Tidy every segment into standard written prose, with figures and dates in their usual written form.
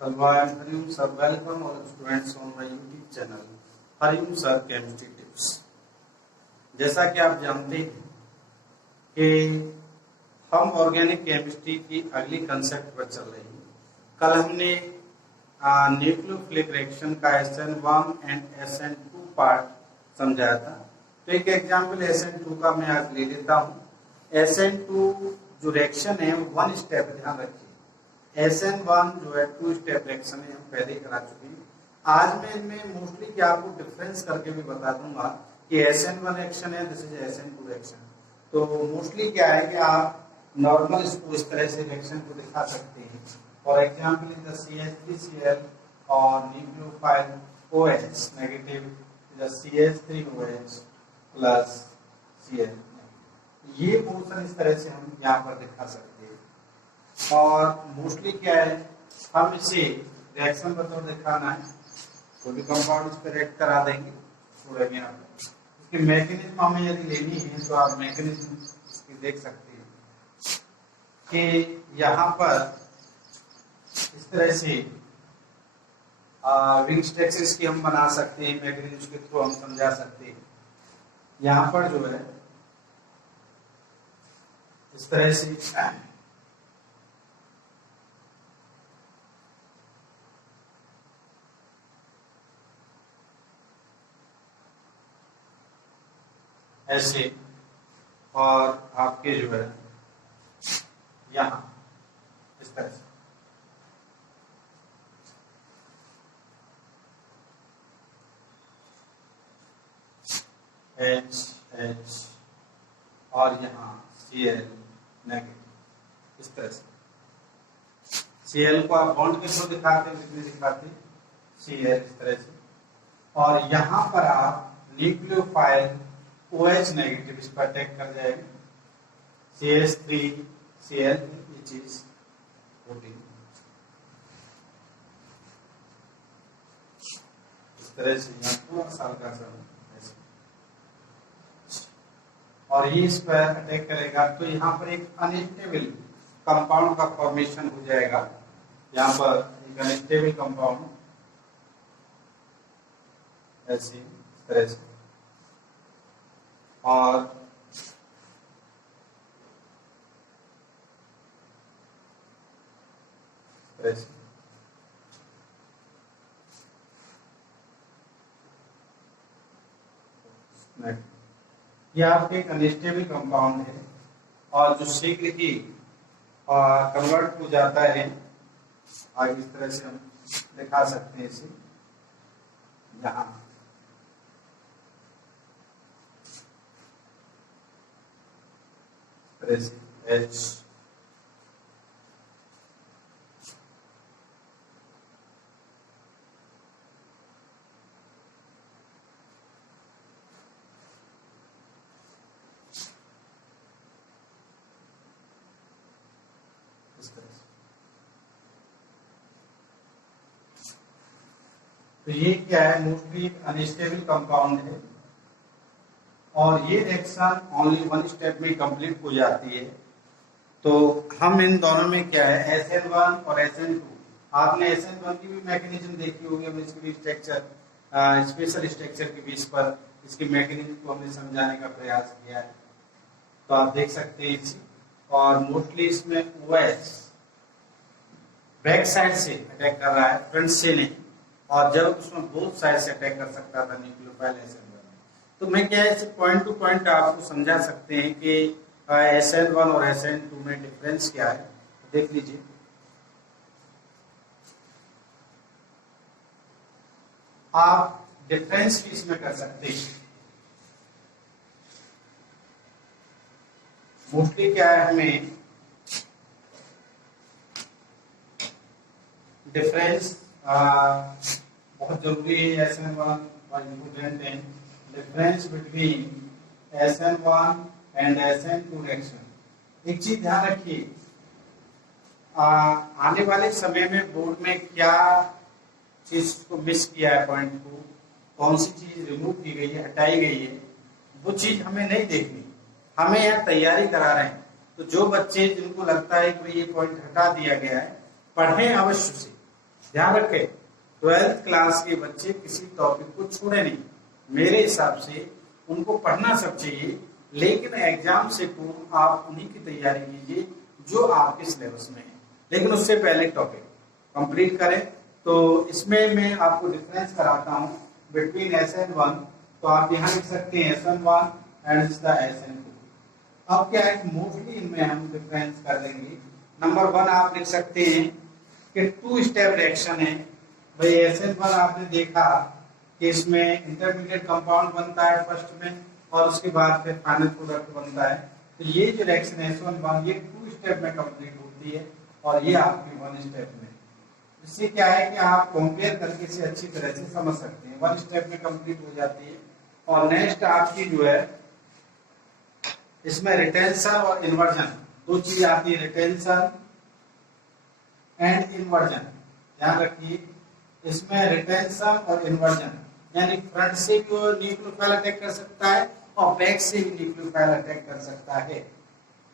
Hello, I am Harium sir. Welcome all students on my YouTube channel Harium sir Chemistry Tips। जैसा कि आप जानते हैं कि हम ऑर्गेनिक केमिस्ट्री की अगली कंसेप्ट पर चल रहे हैं। कल हमने न्यूक्लियोफिलिक रिएक्शन का SN1 एंड SN2 पार्ट समझाया था। तो एक एग्जाम्पल SN2 का मैं आज ले लेता हूँ। SN2 जो रिएक्शन है वो 1 स्टेप, ध्यान रखिए। SN1 जो है 2 स्टेप रिएक्शन है, हम पहले ही करा चुके हैं। आज मैं इनमें मोस्टली क्या आपको डिफरेंस करके भी बता दूंगा कि SN1 रिएक्शन है, दिस इज SN2 रिएक्शन। तो मोस्टली क्या है कि आप नॉर्मल इसको इस तरह से रिएक्शन को दिखा सकते हैं। For example in the CH3Cl और nucleophile OH negative the CH3OH plus Cl। ये पोर्शन इस तरह से हम यहाँ पर दिखा सकते हैं। और मोस्टली क्या है, हम इसे रिएक्शन बतौर दिखाना है, कोई भी कंपाउंड इस पर रिएक्ट करा देंगे। छोड़ेंगे यहाँ पर इसकी मैकेनिज्म हमें यदि लेनी है तो आप मैकेनिज्म इसकी देख सकते हैं कि यहाँ पर इस तरह से रिंग स्ट्रक्चर्स की हम बना सकते हैं, मैकेनिज्म के थ्रू हम समझा सकते हैं। यहाँ पर जो है इस तरह से ऐसे, और आपके जो है यहाँ इस तरह से H और यहाँ Cl नेगेटिव इस तरह से। Cl को आप बॉन्ड के थ्रू दिखाते हैं, कितने दिखाते हैं Cl इस तरह से। और यहाँ पर आप न्यूक्लियोफाइल OH नेगेटिव इस पर अटैक कर जाएगा, CH3Cl which is प्रोटीन। इस तरह से यहाँ पूरा साल का सब ऐसे, और ये इस पर अटैक करेगा तो यहाँ पर एक अनस्टेबल कंपाउंड का फॉर्मेशन हो जाएगा। यहाँ पर एक अनस्टेबल कंपाउंड ऐसे इस तरह से, और ऐसे ये आपके एक अनस्टेबल कंपाउंड है और जो शीघ्र ही कन्वर्ट हो जाता है। आगे इस तरह से हम दिखा सकते हैं इसे, यहाँ H तो ये क्या है, मोस्टली अनस्टेबल कंपाउंड है और ये रिएक्शन ओनली 1 स्टेप में कंप्लीट हो जाती है। तो हम इन दोनों में क्या है, SN1 और SN2, आपने SN1 की भी मैकेनिज्म देखी होगी, हम इसकी भी स्ट्रक्चर स्पेशल स्ट्रक्चर के बेस पर इसकी मैकेनिज्म को हमने समझाने का प्रयास किया है। तो आप देख सकते हैं इसे, और मोस्टली इसमें OH बैक साइड से अटैक कर रहा है, फ्रंट से नहीं, और जब उसमें बोथ साइड से अटैक कर सकता था न्यूक्लियोफाइल SN1। तो मैं क्या है, पॉइंट टू पॉइंट आपको समझा सकते हैं कि SN1 और SN2 में डिफरेंस क्या है। देख लीजिए, आप डिफरेंस भी इसमें कर सकते हैं। मोस्टली क्या है, हमें डिफरेंस बहुत जरूरी है। SN1 इम्पोर्टेंट है। Difference between SN1 and SN2 reaction. एक चीज ध्यान रखिए, आने वाले समय में बोर्ड में क्या चीज को मिस किया है, पॉइंट को कौन सी चीज रिमूव की गई है, हटाई गई है, वो चीज हमें नहीं देखनी। हमें यहाँ तैयारी करा रहे हैं, तो जो बच्चे जिनको लगता है कि ये पॉइंट हटा दिया गया है, पढ़ें अवश्य से, ध्यान रखें, 12th क्लास के बच्चे किसी टॉपिक को छोड़े नहीं। मेरे हिसाब से उनको पढ़ना सब चाहिए, लेकिन एग्जाम से पूर्व आप उन्हीं की तैयारी कीजिए जो आपके सिलेबस में है। लेकिन उससे पहले टॉपिक कंप्लीट करें। तो इसमें मैं आपको डिफरेंस कराता हूं बिटवीन SN1। तो आप यहाँ लिख सकते हैं SN1 एंड SN2। अब क्या है, मोस्टली इनमें हम डिफरेंस कर देंगे। नंबर 1 आप लिख सकते हैं कि 2 स्टेप रिएक्शन है। भाई SN1 आपने देखा कि इसमें इंटरमीडिएट कंपाउंड बनता है फर्स्ट में, और उसके बाद फिर फाइनल प्रोडक्ट बनता है। तो ये जो रिएक्शन है SN1 ये 2 स्टेप में कंप्लीट होती है, और ये आपकी 1 स्टेप में। इससे क्या है कि आप कंपेयर करके इसे अच्छी तरह से समझ सकते हैं। 1 स्टेप में कंप्लीट हो जाती है। और नेक्स्ट आपकी जो है इसमें रिटेंशन और इन्वर्जन, 2 चीज आती है, रिटेंशन एंड इन्वर्जन। ध्यान रखिए, इसमें रिटेंशन और इन्वर्जन, यानी फ्रंट से भी वो न्यूक्लियोफाइल अटैक कर सकता है और बैक से भी न्यूक्लियोफाइल अटैक कर सकता है।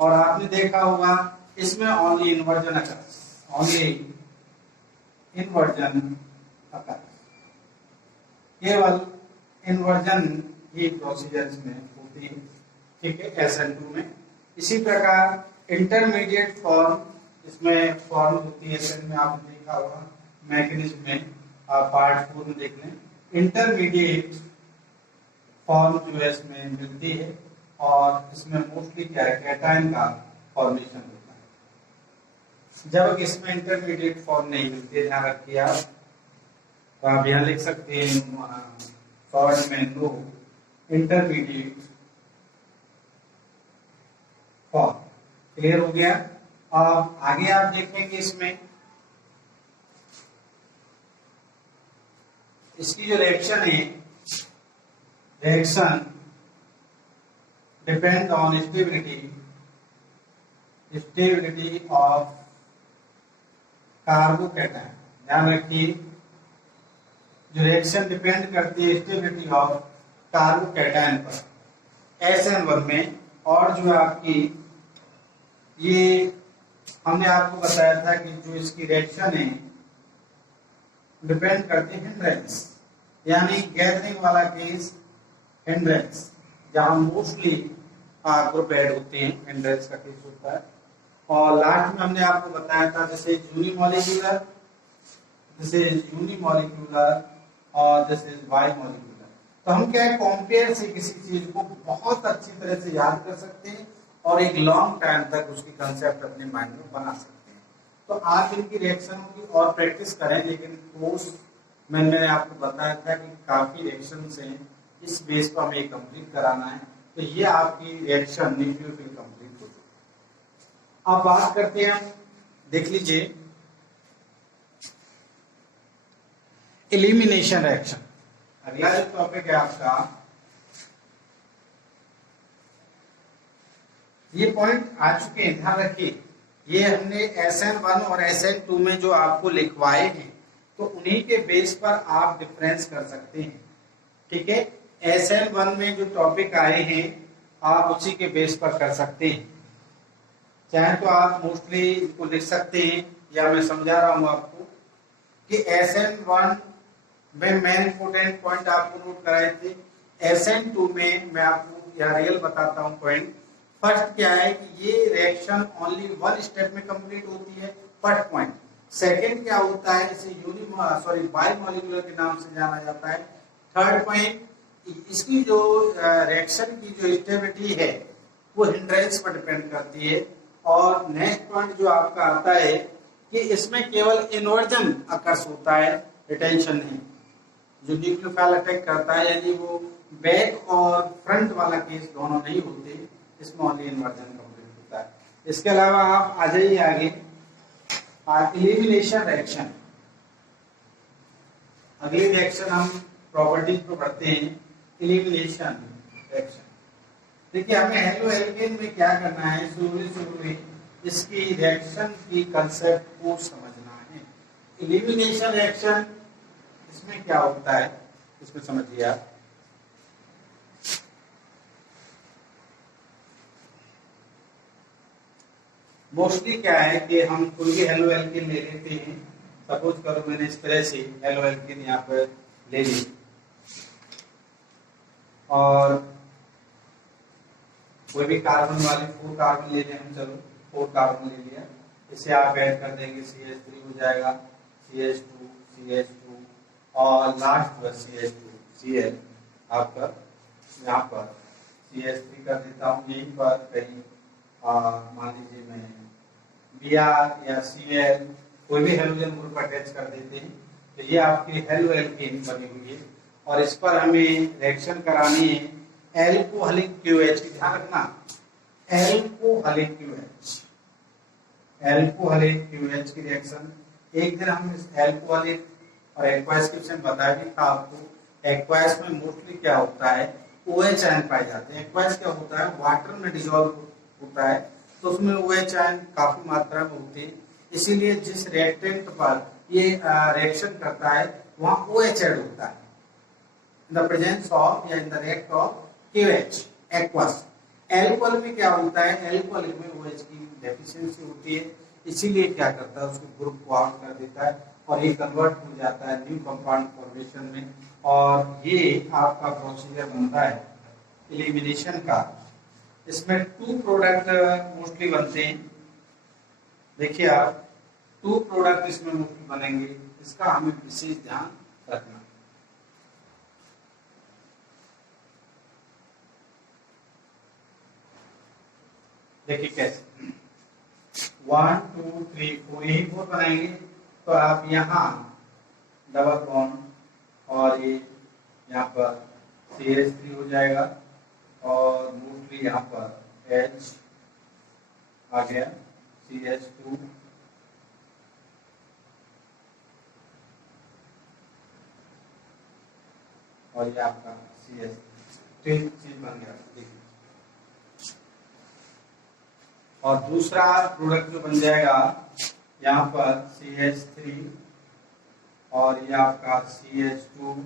और आपने देखा होगा इसमें only inversion occurs, only inversion occurs, केवल इन्वर्जन ही प्रोसीजर्स में होती है। ठीक है, SN2 में। इसी प्रकार इंटरमीडिएट फॉर्म, इसमें फॉर्म होती है SN में, आपने देखा होगा मैकेनिज्म में, आप पार्ट 4 में देख लें। इंटरमीडिएट फॉर्म जो है इसमें मिलती है, और इसमें मोस्टली क्या है, कैटायन का फॉर्मेशन होता है। जब इसमें इंटरमीडिएट फॉर्म नहीं मिलती, ध्यान रखिए आप, तो आप यहाँ लिख सकते हैं फॉर्म में नो इंटरमीडिएट फॉर्म। क्लियर हो गया। अब आगे आप देखेंगे इसमें इसकी जो रिएक्शन है, reaction depend on stability of carbocation. ध्यान रखिए, जो रिएक्शन डिपेंड करती है स्टेबिलिटी ऑफ कार्बोकैटायन पर SN1 में। और जो आपकी ये हमने आपको बताया था कि जो इसकी रिएक्शन है डिपेंड करते हैं हिंड्रेंस, यानी गैदरिंग वाला केस हिंड्रेंस, जहां मोस्टली ग्रुप ऐड होते हैं, हिंड्रेंस का केस होता है। और लास्ट में हमने आपको बताया था जैसे यूनिमॉलिक्यूलर, और जैसे बाइमॉलिक्यूलर। तो हम क्या है, कंपेयर से किसी चीज को बहुत अच्छी तरह से याद कर सकते हैं और एक लॉन्ग टाइम तक उसकी कंसेप्ट अपने माइंड में बना सकते हैं। तो आप इनकी रिएक्शन की और प्रैक्टिस करें, लेकिन कोर्स मैंने आपको बताया था कि काफी रिएक्शंस हैं, इस बेस पर हमें कंप्लीट कराना है। तो ये आपकी रिएक्शन न्यूक्लियोफिल कंप्लीट हो चुकी। अब बात करते हैं, देख लीजिए एलिमिनेशन रिएक्शन। अगला जो टॉपिक है आपका, ये पॉइंट आ चुके हैं, ध्यान रखिए। ये हमने SN1 और SN2 में जो आपको लिखवाए हैं, तो उन्हीं के बेस पर आप डिफरेंस कर सकते हैं। ठीक है, SN1 में जो टॉपिक आए हैं आप उसी के बेस पर कर सकते हैं। चाहे तो आप मोस्टली इसको लिख सकते हैं, या मैं समझा रहा हूं आपको कि SN1 में मेन इंपोर्टेंट पॉइंट आपको नोट कराए थे। SN2 में मैं आपको यहाँ रियल बताता हूँ पॉइंट। फर्स्ट क्या है कि ये रिएक्शन ओनली 1 स्टेप में कंप्लीट होती है, फर्स्ट पॉइंट। सेकंड क्या होता है, इसे बाइमॉलिक्यूलर के नाम से जाना जाता है। थर्ड पॉइंट, इसकी जो रिएक्शन की जो स्टेबिलिटी है वो हिंड्रेंस पर डिपेंड करती है। और नेक्स्ट पॉइंट जो आपका आता है कि इसमें केवल इन्वर्जन अकर्स होता है, रिटेंशन नहीं। जो न्यूक्लियोफाइल अटैक करता है, यानी वो बैक और फ्रंट वाला केस दोनों नहीं होते, इसमें ओनली इन्वर्जन कंप्लीट होता है। इसके अलावा आप आ जाइए आगे, एलिमिनेशन रिएक्शन। अगली रिएक्शन हम प्रॉपर्टीज को पढ़ते हैं, एलिमिनेशन रिएक्शन। देखिए, हमें हेलोएल्केन में क्या करना है, शुरू में इसकी रिएक्शन की कंसेप्ट को समझना है। एलिमिनेशन रिएक्शन इसमें क्या होता है, इसमें समझिए आप। मोस्टली क्या है कि हम कोई भी हेलोएल्केन ले लेते हैं, सपोज करो मैंने इस तरह से एलो एल्केन यहाँ पर ले ली और कोई भी कार्बन वाले 4 कार्बन ले लें हम, चलो 4 कार्बन ले लिया, इसे आप ऐड कर देंगे CH3 हो जाएगा, CH2 और लास्ट पर CH2 Cl आपका यहाँ पर CH3 कर देता हूँ, यहीं पर कहीं मान लीजिए मैं Br या Cl कोई भी हेलोजन ग्रुप अटैच कर देते हैं, तो ये आपकी हेलो एल्केन बनी हुई है और इस पर हमें रिएक्शन करानी है एल्कोहलिक QH की, ध्यान रखना एल्कोहलिक QH की रिएक्शन। एक दिन हम इस एल्कोहलिक और एक्वायस के विषय में बताया भी था आपको। एक्वायस में मोस्टली क्या होता है, OH आयन पाए जाते हैं। एक्वायस क्या होता है, वाटर में डिसॉल्व होता है, तो उसमें OH आयन काफी मात्रा में होते हैं, इसीलिए जिस रिएक्टेंट पर ये रिएक्शन करता है वहां OH ऐड होता है इन द प्रेजेंस ऑफ या in the rate of QH aqueous. Alcohol में क्या होता है, एल्कोहल में OH की डेफिशिएंसी होती है, इसीलिए क्या करता है उसको ग्रुप को आउट कर देता है और ये कन्वर्ट हो जाता है न्यू कंपाउंड फॉर्मेशन में, और ये आपका प्रोसीजर बनता है एलिमिनेशन का। इसमें 2 प्रोडक्ट मोस्टली बनते हैं, देखिए आप 2 प्रोडक्ट इसमें मोस्टली बनेंगे, इसका हमें विशेष ध्यान रखना। देखिए कैसे 1 2 3 4 यही 4 बनाएंगे, तो आप यहाँ डबल बॉन्ड और ये यहाँ पर CH3 हो जाएगा और मोस्टली यहाँ पर H आ गया, CH2 और ये आपका CH3 चीज बन गया। देखिए और दूसरा प्रोडक्ट जो बन जाएगा यहाँ पर CH3 और ये आपका CH2,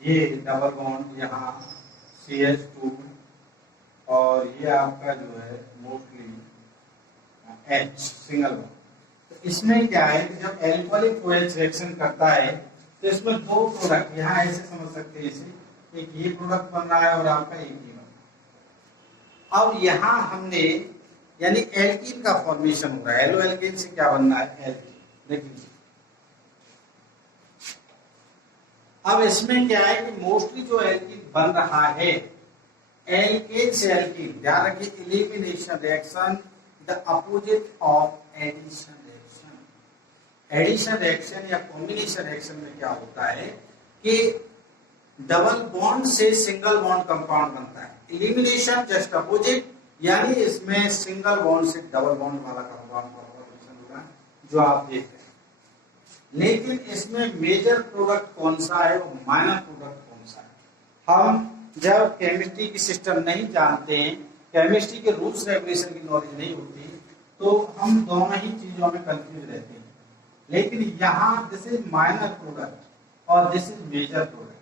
ये डबल बॉन्ड यहाँ CH2 और ये आपका जो है मोस्टली H सिंगल बॉन्ड। तो इसमें क्या है कि जब एल्कोहलिक OH रिएक्शन करता है तो इसमें 2 प्रोडक्ट यहाँ ऐसे समझ सकते हैं, इसे एक ये प्रोडक्ट बन रहा है और आपका एक ये बन रहा है। अब यहाँ हमने यानी एल्कीन का फॉर्मेशन हो रहा है, एलो एल्केन से क्या बनना है, एल्कीन। देखिए अब इसमें क्या है कि मोस्टली जो एल्कीन बन रहा है, एल्केन से एल्कीन, ध्यान रखिए elimination reaction the opposite of addition reaction. Addition reaction या कॉम्बिनेशन रिएक्शन में क्या होता है कि डबल बॉन्ड से सिंगल बॉन्ड कंपाउंड बनता है, एलिमिनेशन जस्ट अपोजिट, यानी इसमें सिंगल बॉन्ड से डबल बॉन्ड वाला कंपाउंड फॉर्मेशन होगा जो आप देख रहे हैं। लेकिन इसमें मेजर प्रोडक्ट कौन सा है और माइनर प्रोडक्ट कौन सा है, हम जब केमिस्ट्री की सिस्टम नहीं जानते हैं, केमिस्ट्री के रूल्स रेगुलेशन की नॉलेज नहीं होती, तो हम दोनों ही चीजों में कंफ्यूज रहते हैं। लेकिन यहाँ दिस इज माइनर प्रोडक्ट और दिस इज मेजर प्रोडक्ट।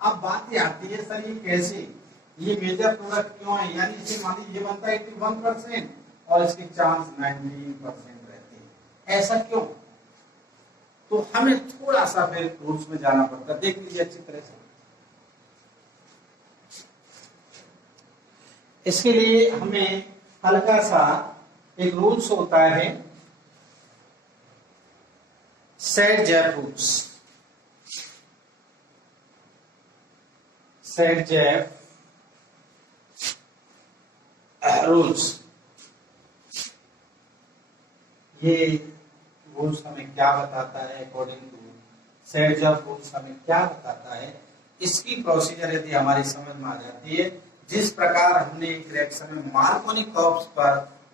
अब बात ये आती है सर ये कैसे, ये मेजर प्रोडक्ट क्यों है, यानी इसे मान लीजिए ये बनता है 81% और इसके चांस 19% रहते हैं, ऐसा क्यों? तो हमें थोड़ा सा फिर रूल्स में जाना पड़ता है, देख लीजिए अच्छी तरह से। इसके लिए हमें हल्का सा एक रूल्स होता है, सेट-जैप रूल्स। सेट-जैप रूल्स, ये रूल्स हमें क्या बताता है, अकॉर्डिंग टू सेट-जैप रूल्स हमें क्या बताता है, इसकी प्रोसीजर यदि हमारी समझ में आ जाती है, जिस प्रकार हमने एक रिएक्शन में मार्कोनी कर्व्स पर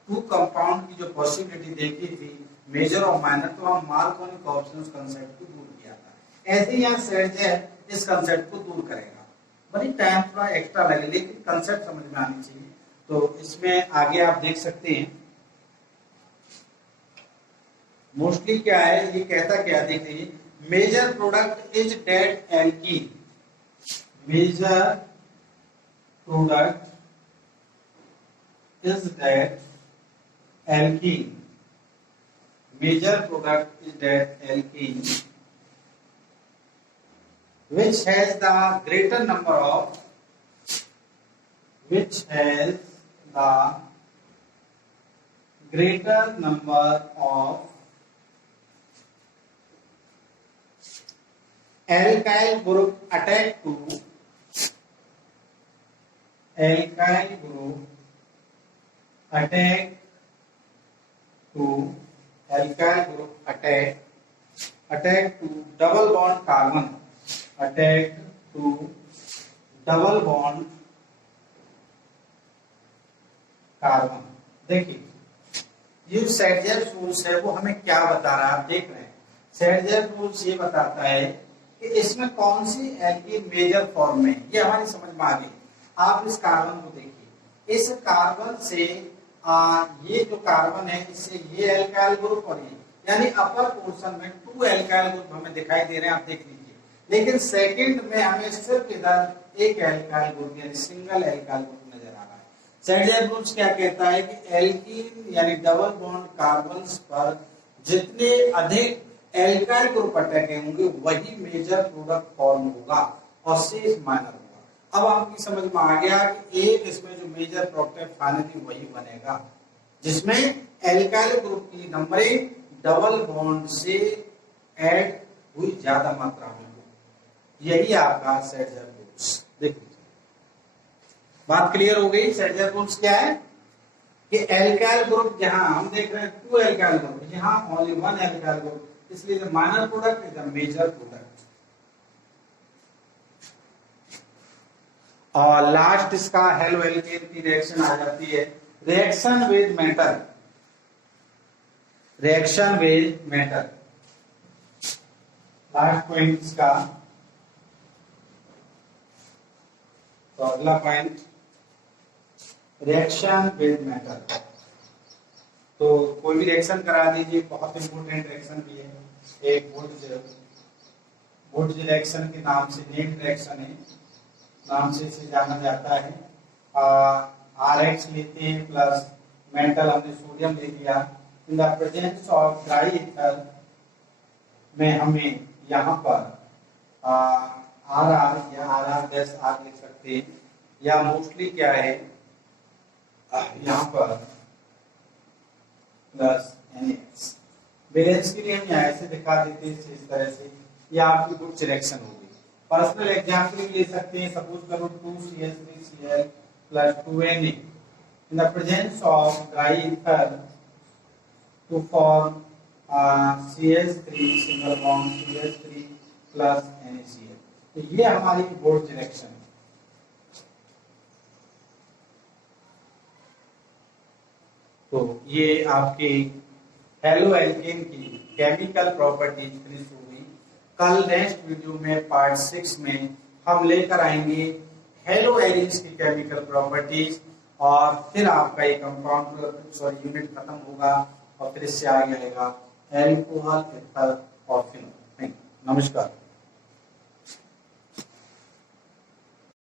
2 कंपाउंड की जो पॉसिबिलिटी देखी थी मेजर और माइनर, तो हम मार्कोनी कर्व्स ने उस कंसेप्ट को दूर किया था। ऐसे ही यहाँ सेट-जैप इस कंसेप्ट को दूर करेगा, बड़ी टाइम थोड़ा एक्स्ट्रा लगे लेकिन कंसेप्ट समझ में आनी चाहिए। तो इसमें आगे आप देख सकते हैं मोस्टली क्या है, ये कहता क्या, देख लीजिए major product is dead alkene, major product is dead alkene, major product is that alkene which has the greater number of alkyl group attached to double bond carbon, attached to double bond carbon. देखिए ये सेडजर rules है वो हमें क्या बता रहा है, आप देख रहे हैं। सेडजर रूल्स ये बताता है कि इसमें कौन सी एल्कीन मेजर फॉर्म में, ये हमारी समझ में आ गई। आप इस कार्बन को देखिए, इस कार्बन से ये जो कार्बन है इससे ये एल्काइल ग्रुप और ये, यानी अपर पोर्शन में 2 एल्काइल ग्रुप हमें दिखाई दे रहे हैं, आप देख लीजिए। लेकिन सेकंड में हमें सिर्फ इधर एक एल्काइल ग्रुप यानी सिंगल एल्काइल ग्रुप नजर आ रहा है। सेडजर रूल्स क्या कहता है कि एल्कीन यानी डबल बॉन्ड कार्बन्स पर जितने अधिक एल्काइल ग्रुप अटैक होंगे वही मेजर प्रोडक्ट फॉर्म होगा और शेष माइनर होगा। अब आपकी समझ में आ गया कि एक इसमें जो मेजर प्रोडक्ट है फाइनली वही बनेगा जिसमें एल्काइल ग्रुप की नंबरिंग डबल बॉन्ड से ऐड हुई ज्यादा मात्रा में हो। यही आपका सेडजर रूल्स। देखिए बात क्लियर हो गई। सेडजर रूल्स क्या है कि एल्काइल ग्रुप जहां हम देख रहे हैं 2 एल्काइल ग्रुप, यहां ओनली 1 एल्काइल ग्रुप, इसलिए the minor product is the major product. और लास्ट इसका हेलो एल्केन की रिएक्शन आ जाती है, reaction with metal. Last point इसका, तो अगला पॉइंट रिएक्शन विद मेटल। तो कोई भी रिएक्शन करा दीजिए, बहुत इंपोर्टेंट रिएक्शन भी है। एक वुड्स रिएक्शन के नाम से नेम रिएक्शन है, नाम से इसे जाना जाता है। RH लेते हैं प्लस मेटल, हमने सोडियम ले लिया। In the presence of dry ether में हमें यहाँ पर RR या RR-R लिख सकते हैं, या मोस्टली क्या है यहाँ पर प्लस NaOH। बैलेंस के लिए हम यहाँ से दिखा देते हैं इस तरह से, या आपकी गुड सिलेक्शन होगी। पर्सनल एग्जाम्पल ले सकते हैं, सपोज करो 2CH3Cl plus 2Na in the presence of dry ether to form CH3 single bond CH3 plus NaCl। तो ये हमारी बोर्ड सिलेक्शन है। तो ये आपके हेलो एल्केन की केमिकल प्रॉपर्टीज फिनिश हो गई। कल नेक्स्ट वीडियो में पार्ट 6 में हम लेकर आएंगे हेलो एलिन्स की केमिकल प्रॉपर्टीज, और फिर आपका ये कंपाउंड यूनिट खत्म होगा और फिर इससे आगे आएगा एल्कोहल, एथर और फिनोल। नमस्कार।